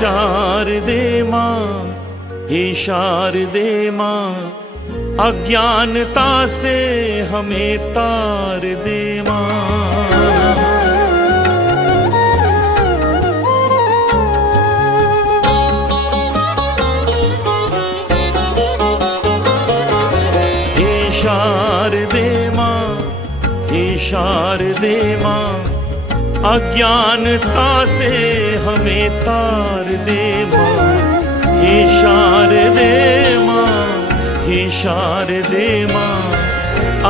शारदे माँ, हे शारदे माँ, अज्ञानता से हमें तार दे माँ। शारदे माँ, हे शारदे माँ, अज्ञानता से हमें तार दे माँ। हे शारदे माँ, हे शारदे माँ,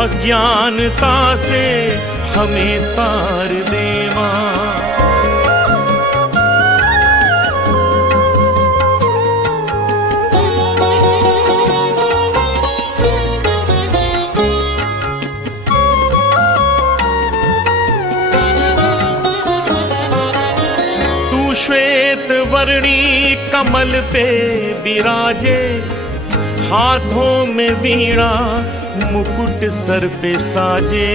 अज्ञानता से हमें तार दे माँ। श्वेत वर्णी कमल पे विराजे, हाथों में वीणा मुकुट सर पे साजे।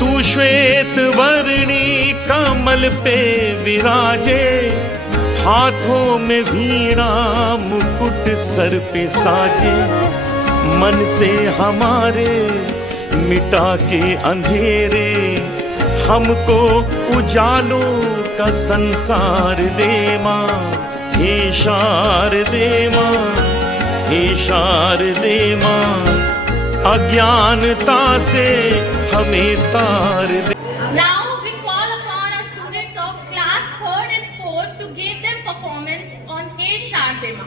तू श्वेत वर्णी कमल पे विराजे, हाथों में वीणा मुकुट सर पे साजे। मन से हमारे मिटा के अंधेरे, हमको उजालों का संसार दे माँ। हे शारदे माँ, हे शारदे माँ, अज्ञानता से हमें तार दे। Now we call upon our students of class 3rd and 4th to give their performance on Hey Sharde Ma.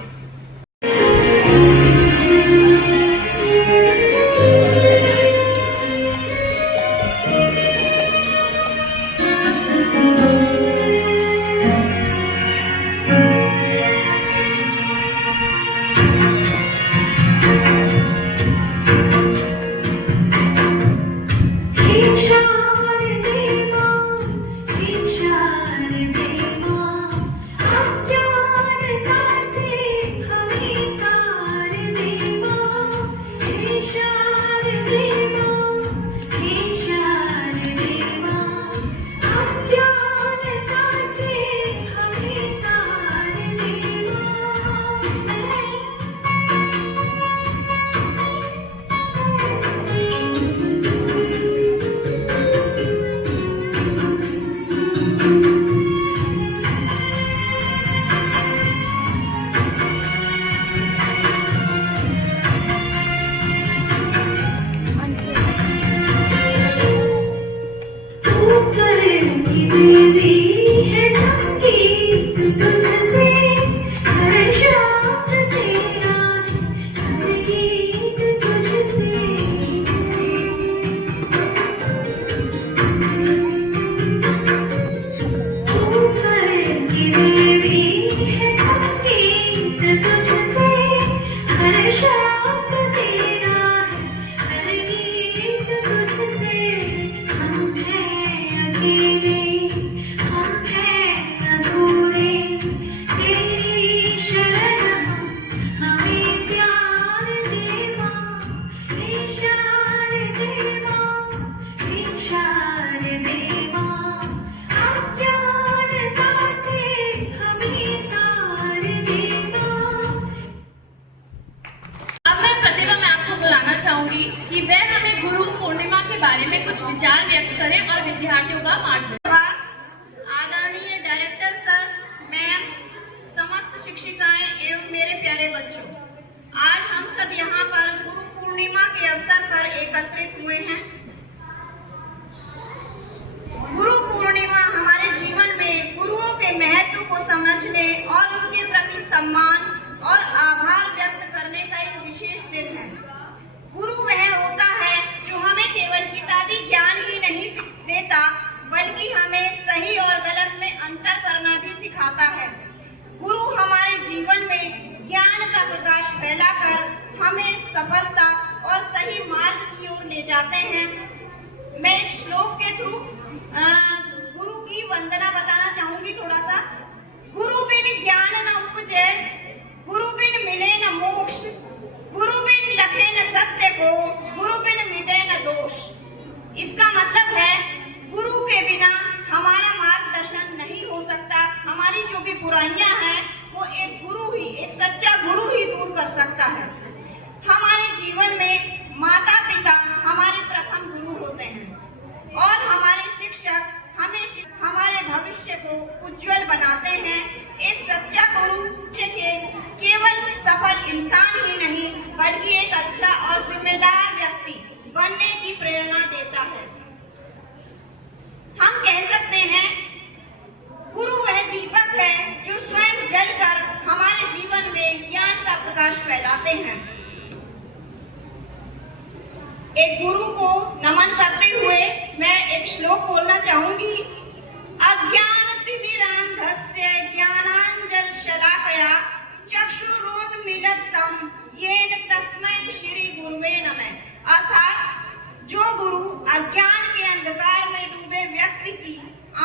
कि वह हमें गुरु पूर्णिमा के बारे में कुछ विचार व्यक्त करें और विद्यार्थियों का मार्गदर्शन। आदरणीय डायरेक्टर सर, मैम, समस्त शिक्षिकाएं एवं मेरे प्यारे बच्चों, आज हम सब यहाँ पर गुरु पूर्णिमा के अवसर पर एकत्रित हुए हैं। गुरु पूर्णिमा हमारे जीवन में गुरुओं के महत्व को समझने और उनके प्रति सम्मान और आभार व्यक्त करने का एक विशेष दिन है। गुरु वह होता है जो हमें केवल किताबी ज्ञान ही नहीं देता, बल्कि हमें सही और गलत में अंतर करना भी सिखाता है। गुरु हमारे जीवन में ज्ञान का प्रकाश फैलाकर हमें सफलता और सही मार्ग की ओर ले जाते हैं। मैं एक श्लोक के थ्रू गुरु की वंदना बताना चाहूंगी थोड़ा सा। गुरु बिन ज्ञान न उपजे, गुरु बिन मिले न मोक्ष, गुरु बिन लखे न सत्य को, गुरु बिन मिटे न दोष। इसका मतलब है जिम्मेदार व्यक्ति बनने की प्रेरणा देता है। हम कह सकते हैं गुरु वह दीपक है जो स्वयं जलकर हमारे जीवन में ज्ञान का प्रकाश फैलाते हैं। एक गुरु को नमन करते हुए मैं एक श्लोक बोलना चाहूंगी। अज्ञानतिमिरान्धस्य ज्ञानाञ्जनशलाकया चक्षुरुन्मीलितं येन तस्मै श्री गुरुवे नमः। अर्थात जो गुरु अज्ञान के अंधकार में डूबे व्यक्ति की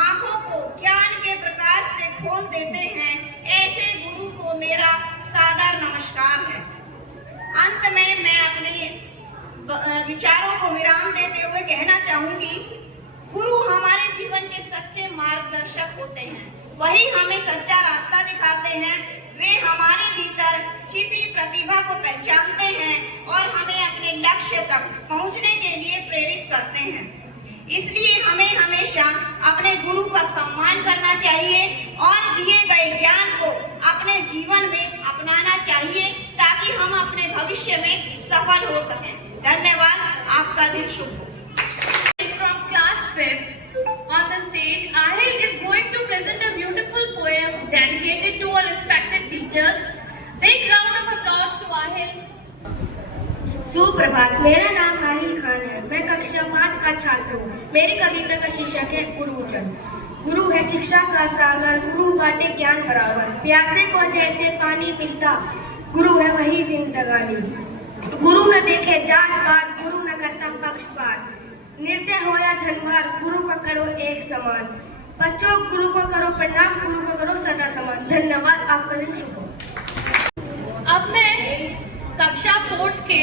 आंखों को ज्ञान के प्रकाश से खोल देते हैं, ऐसे गुरु को मेरा सादर नमस्कार है। अंत में मैं अपने विचारों को विराम देते हुए कहना चाहूंगी, गुरु हमारे जीवन के सच्चे मार्गदर्शक होते हैं। वही हमें सच्चा रास्ता दिखाते हैं। वे हमारे भीतर छिपी प्रतिभा को पहचानते हैं और हमें अपने लक्ष्य तक पहुंचने के लिए प्रेरित करते हैं। इसलिए हमें हमेशा अपने गुरु का सम्मान करना चाहिए और दिए गए ज्ञान को अपने जीवन में अपनाना चाहिए ताकि हम अपने भविष्य में सफल हो सकें। धन्यवाद। आपका दिन शुभ हो। From class 5th, on the stage, Ahil is going to present a beautiful poem dedicated to our respected teachers. Big round of applause to Ahil. सुप्रभात। मेरा नाम आहिल खान है। मैं कक्षा 5 का छात्र हूँ। मेरी कविता का शीर्षक है गुरुजन। गुरु है शिक्षा का सागर, गुरु बाटे ज्ञान बराबर। प्यासे को जैसे पानी मिलता, गुरु है वही जिंदगानी। गुरु न देखे जात पात, गुरु न करता पक्षपात। निर्दय हो या धनवान, गुरु का करो एक समान। बच्चों गुरु को करो प्रणाम, गुरु को करो सदा समान। धन्यवाद। आपका दिन शुभ हो। अब मैं कक्षा 4 के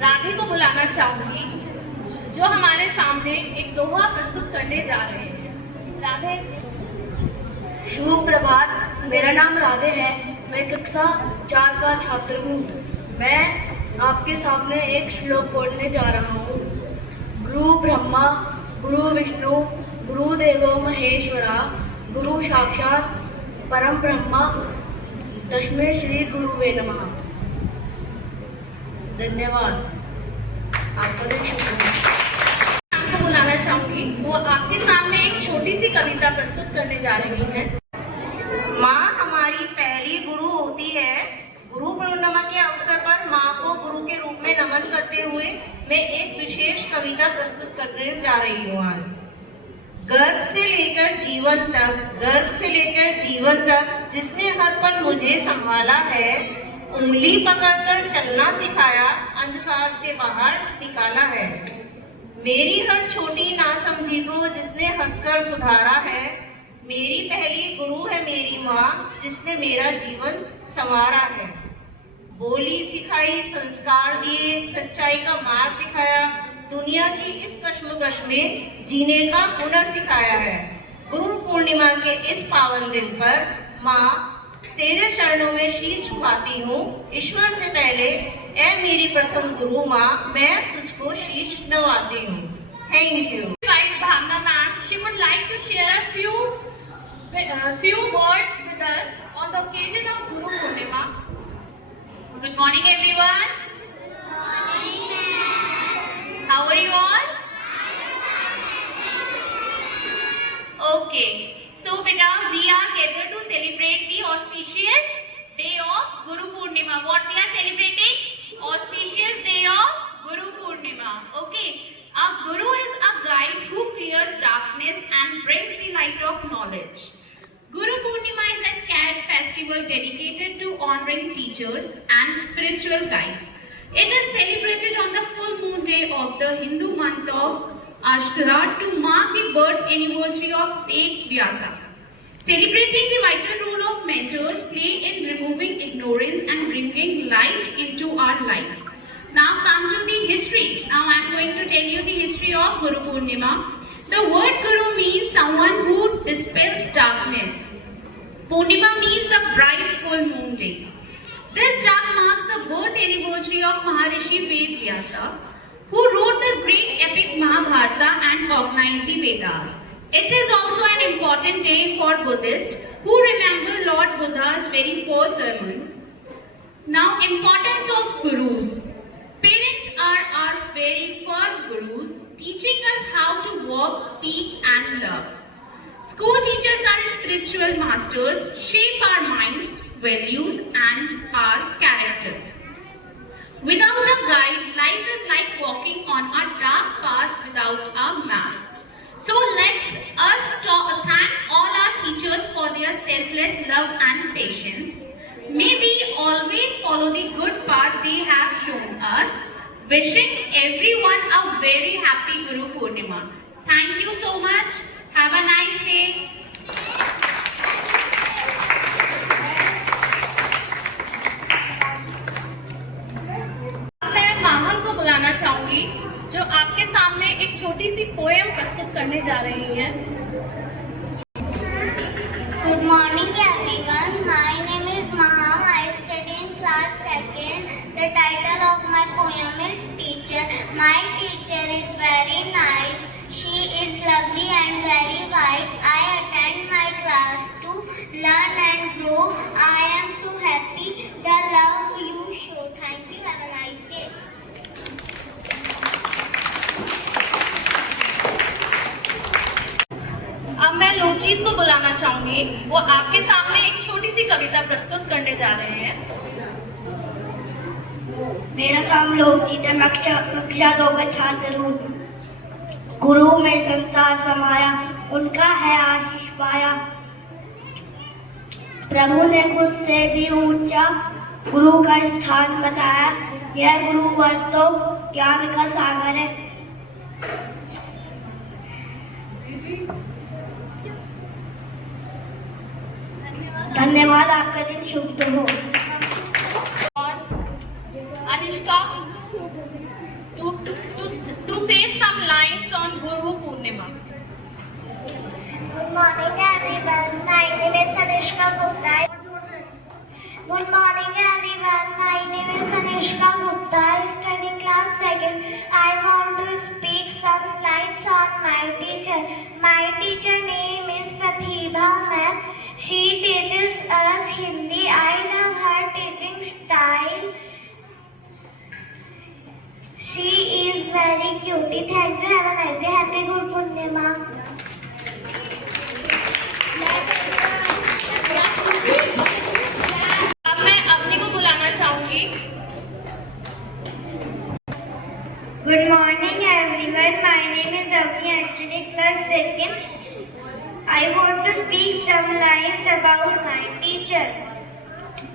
राधे को बुलाना चाहूंगी, जो हमारे सामने एक दोहा प्रस्तुत करने जा रहे हैं। राधे। शुभ प्रभात। मेरा नाम राधे है। मैं कक्षा 4 का छात्र हूँ। मैं आपके सामने एक श्लोक बोलने जा रहा हूँ। गुरु ब्रह्मा गुरु विष्णु गुरुदेवो महेश्वरा, गुरु साक्षात परम ब्रह्मा, तस्मै श्री गुरुवे नमः। धन्यवाद। आपको आपको बुलाना चाहूंगी, वो आपके सामने एक छोटी सी कविता प्रस्तुत करने जा रही हैं। माँ हमारी पहली गुरु होती है। गुरु पूर्णिमा के अवसर पर माँ को गुरु के रूप में नमन करते हुए मैं एक विशेष कविता प्रस्तुत करने जा रही हूँ आज। गर्भ से लेकर जीवन तक, गर्भ से लेकर जीवन तक जिसने हर पल मुझे संभाला है, उंगली पकड़कर चलना सिखाया, अंधकार से बाहर निकाला है। मेरी हर छोटी नासमझी को जिसने हंसकर सुधारा है, मेरी पहली गुरु है मेरी माँ, जिसने मेरा जीवन संवारा है। बोली सिखाई, संस्कार दिए, सच्चाई का मार्ग दिखाया, दुनिया की इस कश्मकश में जीने का हुनर सिखाया है। गुरु पूर्णिमा के इस पावन दिन पर माँ तेरे चरणों में शीश झुकाती हूँ। ईश्वर से पहले ऐ मेरी प्रथम गुरु माँ, मैं तुझको शीश नवाती हूँ। Thank you. Bhavna ma'am, she would like to share a few words with us on the occasion of Guru Purnima. Good morning, everyone. How are you all? Okay. So, beta, we are gathered to celebrate the auspicious day of Guru Purnima. What we are celebrating? Auspicious day of Guru Purnima. Okay. A Guru is a guide who clears darkness and brings the light of knowledge. Guru Purnima is a sacred festival dedicated to honoring teachers and spiritual guides. It is celebrated on the full moon day of the Hindu month of Ashara to mark the birth anniversary of Saint Vyasa. Celebrating the vital role of mentors play in removing ignorance and bringing light into our lives. Now come to the history. Now I am going to tell you the history of Guru Purnima. The word Guru means someone who dispels darkness. Purnima means the bright full moon day. This day marks the birth anniversary of Maharishi Ved Vyasa, who wrote the great epic Mahabharata and organized the Vedas. It is also an important day for Buddhists who remember Lord Buddha's very first sermon. Now, importance of Gurus. Parents are very first gurus, teaching us how to walk, speak and love. School teachers are spiritual masters, shape our minds, values and our character. Without a guide, life is like walking on a dark path without a map. So let's thank all our teachers for their selfless love and patience. May we always follow the good path they have shown us. Wishing everyone a very happy Guru Purnima. Thank you so much. Have a nice day. मैं माहन को बुलाना चाहूंगी जो आपके सामने एक छोटी सी poem प्रस्तुत करने जा रही हैं। Good morning everyone. My name is Maham. I study in class 2nd. The title of my poem is Teacher. My teacher is very nice. She is lovely and very wise. I attend my class to learn and grow. I am so happy the love you show. Thank you. Have a nice day. अब मैं लोकजीत को बुलाना चाहूंगी। वो आपके सामने एक छोटी सी कविता प्रस्तुत करने जा रहे हैं। मेरा नाम लोकजीत है। मैं कक्षा 2 का छात्र हूँ। गुरु में संसार समाया, उनका है आशीष पाया। प्रभु ने खुद से भी ऊंचा गुरु का स्थान बताया। यह गुरु वर्ग तो ज्ञान का सागर है। धन्यवाद। आपका दिन शुभ हो। और Anushka to say some lines on Guru Purnima. Good morning everyone. My name is Anushka Gupta. Good morning everyone. My name is Anushka Gupta. I study class 2nd. I want to speak some lines on my teacher. My teacher name is Pratibha ma'am. She teaches us Hindi. I love her teaching style. She is very cutie. Thank you. Have a nice day. Happy Guru Purnima. अब मैं अपनी को बुलाना चाहूंगी। Good morning everyone. My name is Avni. I study class 2nd. I want to speak some lines about my teacher.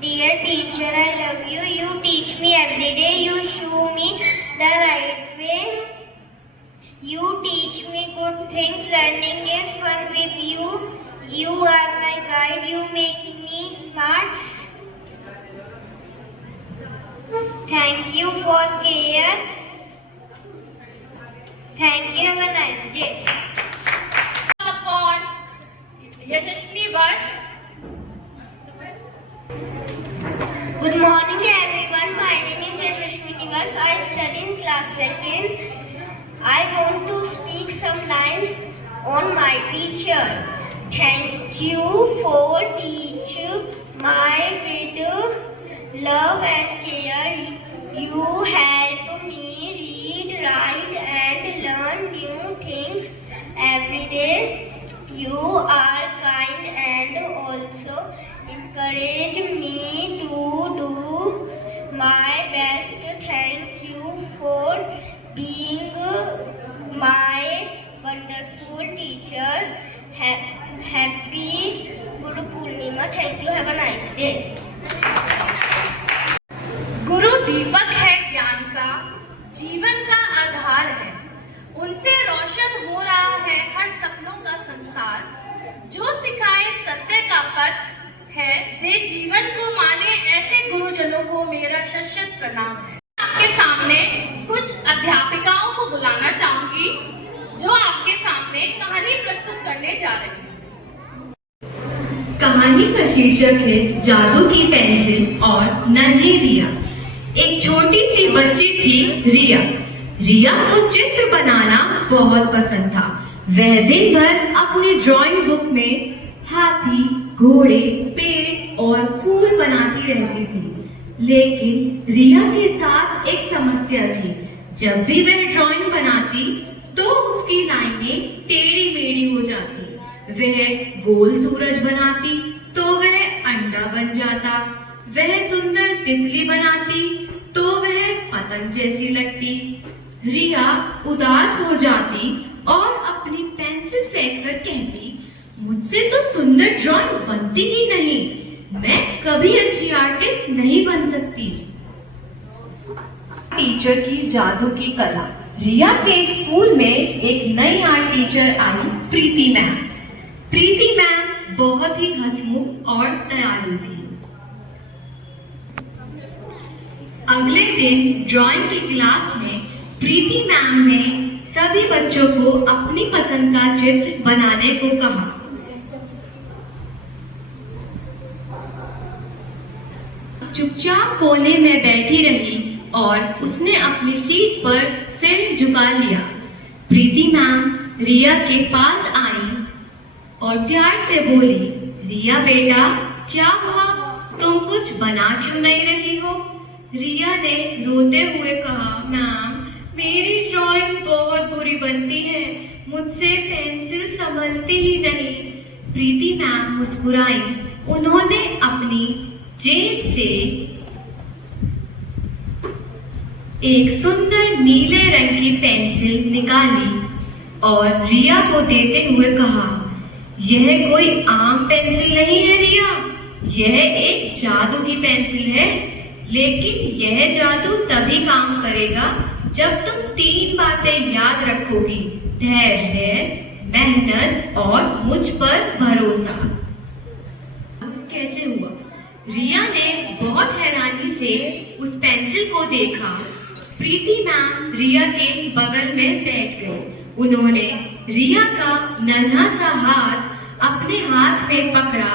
Dear teacher, I love you. You teach me every day. You show me the right way. You teach me good things. Learning is fun with you. You are my guide. You make me smart. Thank you for care. Thank you. Have a nice day. Upon Yashashni words. Good morning everyone. My name is Yashashni Nivas. I study in class 2nd. I want to speak some lines on my teacher. Thank you for teaching my with love and care. You help me read, write and learn new things every day. You are kind and also encourage me to do my best. Thank you for being my wonderful teacher. Happy Guru Purnima. Thank you. Have a nice day. गुरु दीपक है ज्ञान का, जीवन का आधार है। उनसे रोशन हो रहा है हर सपनों का संसार। जो सिखाए सत्य का पथ है, दे जीवन को माने, ऐसे गुरुजनों को मेरा शत प्रणाम है। आपके सामने कुछ अध्यापिकाओं को बुलाना चाहूंगी जो आपके सामने कहानी प्रस्तुत करने जा रही हैं। कहानी का शीर्षक है जादू की पेंसिल और नन्ही रिया। एक छोटी सी बच्ची थी रिया। रिया को चित्र बनाना बहुत पसंद था। वह दिन भर अपनी ड्राइंग बुक में हाथी, घोड़े, पेड़ और फूल बनाती रहती थी। लेकिन रिया के साथ एक समस्या थी। जब भी वह ड्राइंग बनाती तो उसकी लाइनें टेढ़ी मेढ़ी हो जाती। वह गोल सूरज बनाती तो वह अंडा बन जाता। वह सुंदर तितली बनाती तो वह पतंग जैसी लगती। रिया उदास हो जाती और अपनी पेंसिल फेंक कर कहती, मुझसे तो सुंदर ड्राइंग बनती ही नहीं, मैं कभी अच्छी आर्टिस्ट नहीं बन सकती। टीचर की जादू की कला। रिया के स्कूल में एक नई आर्ट टीचर आई, प्रीति मैम। प्रीति मैम बहुत ही हंसमुख और दयालु थी। अगले दिन ड्राइंग की क्लास में प्रीति मैम ने सभी बच्चों को अपनी पसंद का चित्र बनाने को कहा। चुपचाप कोने में बैठी रही और उसने अपनी सीट पर सिर झुका लिया। प्रीति मैम रिया के पास आई और प्यार से बोली, रिया बेटा, क्या हुआ? तुम कुछ बना क्यों नहीं रही हो? रिया ने रोते हुए कहा, मैम, मेरी ड्राइंग बहुत बुरी बनती है, मुझसे पेंसिल संभलती ही नहीं। प्रीति मैम मुस्कुराई। उन्होंने अपनी जेब से एक सुंदर नीले रंग की पेंसिल निकाली और रिया को देते हुए कहा, यह कोई आम पेंसिल नहीं है रिया, यह एक जादू की पेंसिल है। लेकिन यह जादू तभी काम करेगा जब तुम 3 बातें याद रखोगी, धैर्य, मेहनत और मुझ पर भरोसा। कैसे हुआ? रिया ने बहुत हैरानी से उस पेंसिल को देखा। प्रीति मैम रिया के बगल में बैठ गई। उन्होंने रिया का नन्हा सा हाथ अपने हाथ में पकड़ा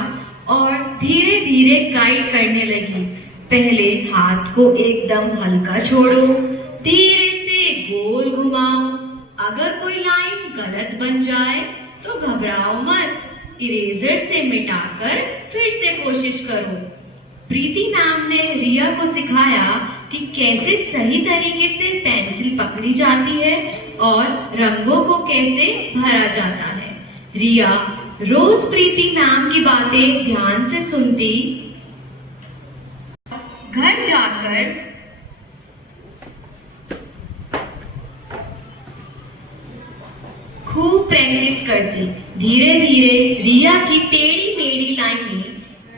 और धीरे धीरे गाइड करने लगी। पहले हाथ को एकदम हल्का छोड़ो, धीरे से गोल घुमाओ। अगर कोई लाइन गलत बन जाए तो घबराओ मत, इरेजर से मिटाकर फिर से कोशिश करो। प्रीति मैम ने रिया को सिखाया कि कैसे सही तरीके से पेंसिल पकड़ी जाती है और रंगों को कैसे भरा जाता है। रिया रोज प्रीति मैम की बातें ध्यान से सुनती, घर जाकर खूब प्रैक्टिस करती। धीरे धीरे रिया की टेढ़ी मेढ़ी लाइनें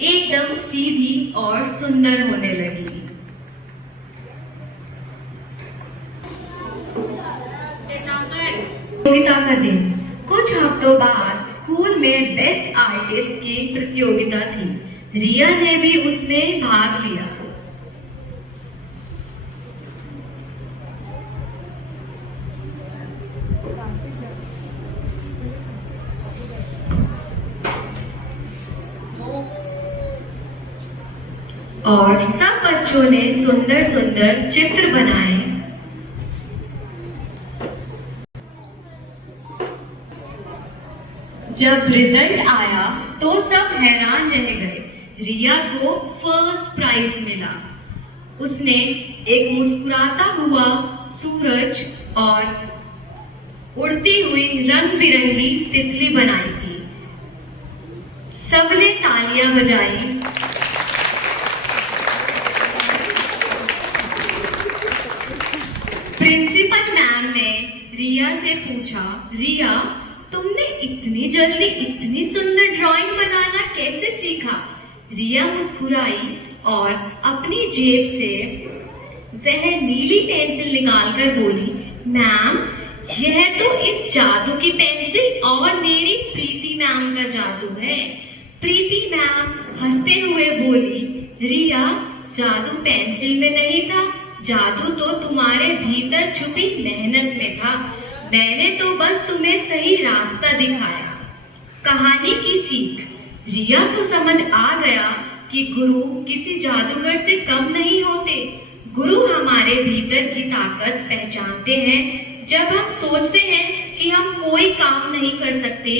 एकदम सीधी और सुंदर होने लगी। प्रतियोगिता का दिन। कुछ हफ्तों बाद स्कूल में बेस्ट आर्टिस्ट की प्रतियोगिता थी। रिया ने भी उसमें भाग लिया। और सब बच्चों ने सुंदर सुंदर चित्र बनाए। जब रिजल्ट आया तो सब हैरान रह गए। रिया को फर्स्ट प्राइज मिला। उसने एक मुस्कुराता हुआ सूरज और उड़ती हुई रंग बिरंगी तितली बनाई थी। सबने तालियां बजाई। प्रिंसिपल मैम ने रिया से पूछा, रिया, तुमने इतनी जल्दी इतनी सुंदर ड्राइंग बनाना कैसे सीखा? रिया मुस्कुराई और अपनी जेब से वह नीली पेंसिल निकालकर बोली, मैम, यह तो इस जादू की पेंसिल और मेरी प्रीति मैम का जादू है। प्रीति मैम हंसते हुए बोली, रिया, जादू पेंसिल में नहीं था, जादू तो तुम्हारे भीतर छुपी मेहनत में था। मैंने तो बस तुम्हें सही रास्ता दिखाया। कहानी की सीख। रिया को समझ आ गया कि गुरु किसी जादूगर से कम नहीं होते। गुरु हमारे भीतर की ताकत पहचानते हैं। जब हम सोचते हैं कि हम कोई काम नहीं कर सकते,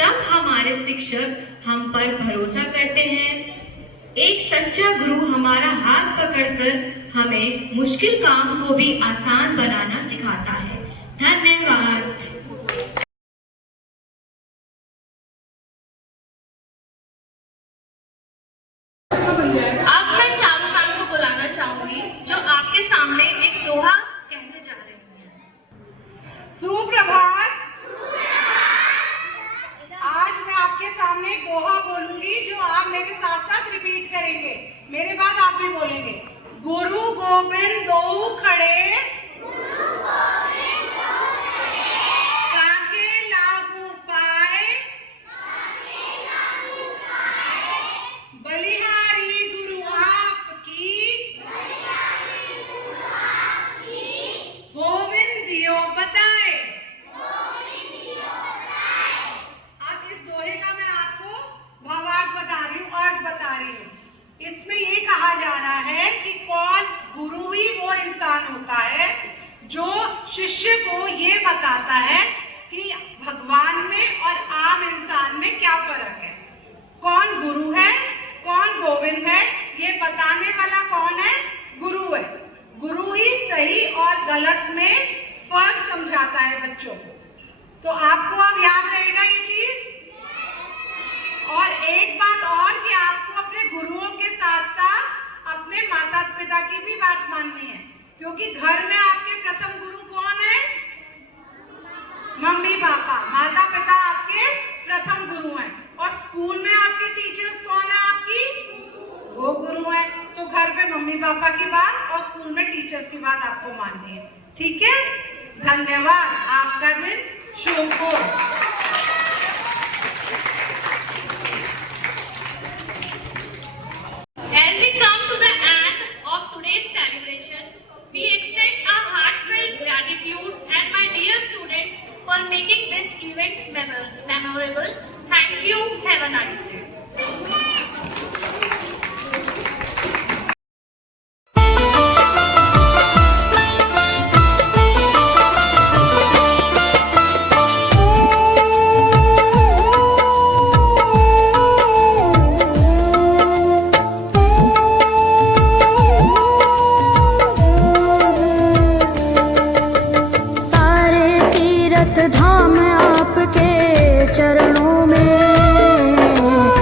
तब हमारे शिक्षक हम पर भरोसा करते हैं। एक सच्चा गुरु हमारा हाथ पकड़कर हमें मुश्किल काम को भी आसान बनाना सिखाता है। धन्यवाद। अब मैं शाहरुख खान को बुलाना चाहूंगी जो आपके सामने एक दोहा कहने जा रहे हैं। सुप्रभात। आज मैं आपके सामने एक दोहा बोलूंगी जो आप मेरे साथ साथ रिपीट करेंगे। मेरे बाद आप भी बोलेंगे। गुरु गोविंद दो खड़े, काके लागू पाए, बलिहारी गुरु आपकी, गोविंद दियो बताए। अब इस दोहे का मैं आपको भावार्थ बता रही हूँ, अर्थ बता रही हूँ। इसमें ये कहा जा रहा है कि कौन गुरु ही वो इंसान होता है जो शिष्य को ये बताता है कि भगवान में और आम इंसान में क्या फर्क है। कौन गुरु है, कौन गोविंद है, ये बताने वाला कौन है? गुरु है। गुरु ही सही और गलत में फर्क समझाता है बच्चों को। तो आपको अब याद रहेगा ये चीज। और एक बात और कि आपको अपने गुरुओं के साथ साथ अपने माता पिता की भी बात माननी है, क्योंकि घर में आपके प्रथम गुरु कौन है? Mummy papa. माता पिता आपके प्रथम गुरु हैं। और स्कूल में आपके टीचर्स कौन है? आपकी वो गुरु हैं। तो घर पे मम्मी पापा की बात और स्कूल में टीचर्स की बात आपको माननी है। ठीक है, धन्यवाद। आपका दिन शुभ हो। As we come to the end of today's celebration, we extend our heartfelt gratitude and my dear students for making this event memorable. Thank you. Have a nice day. धाम आपके चरणों में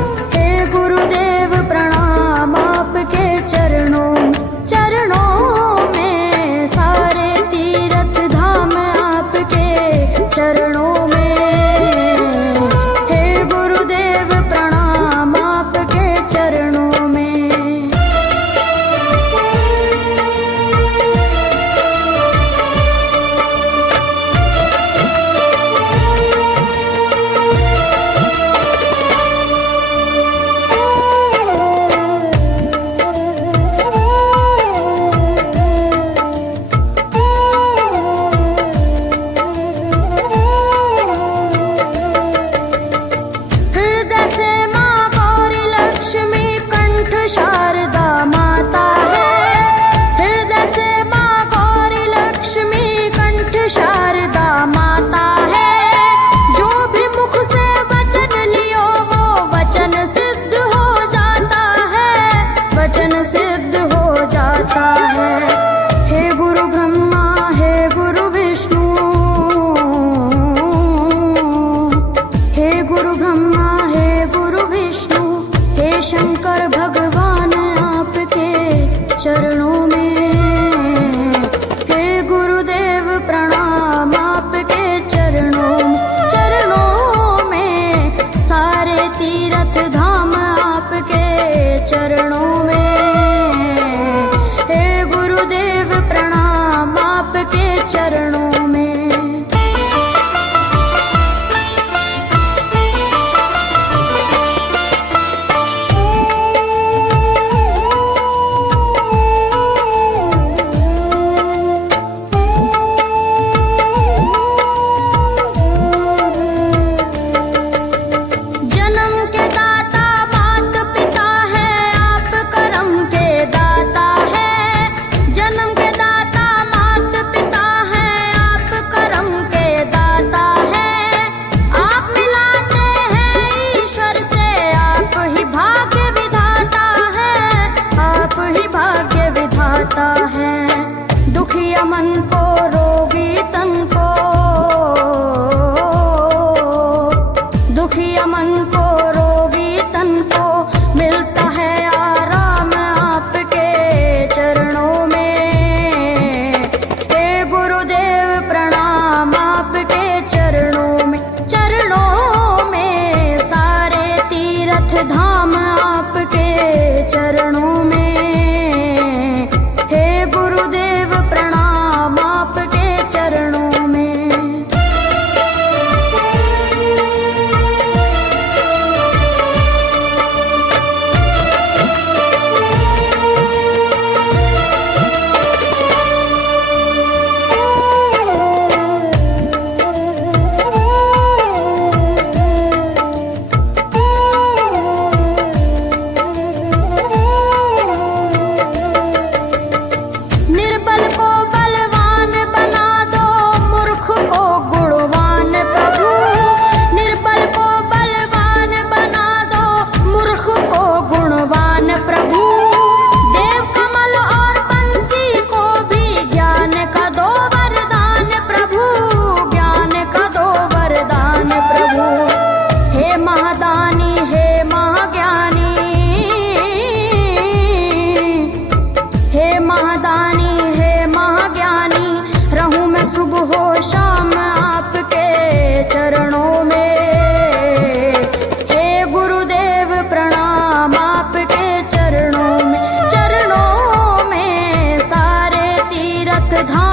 प्रधान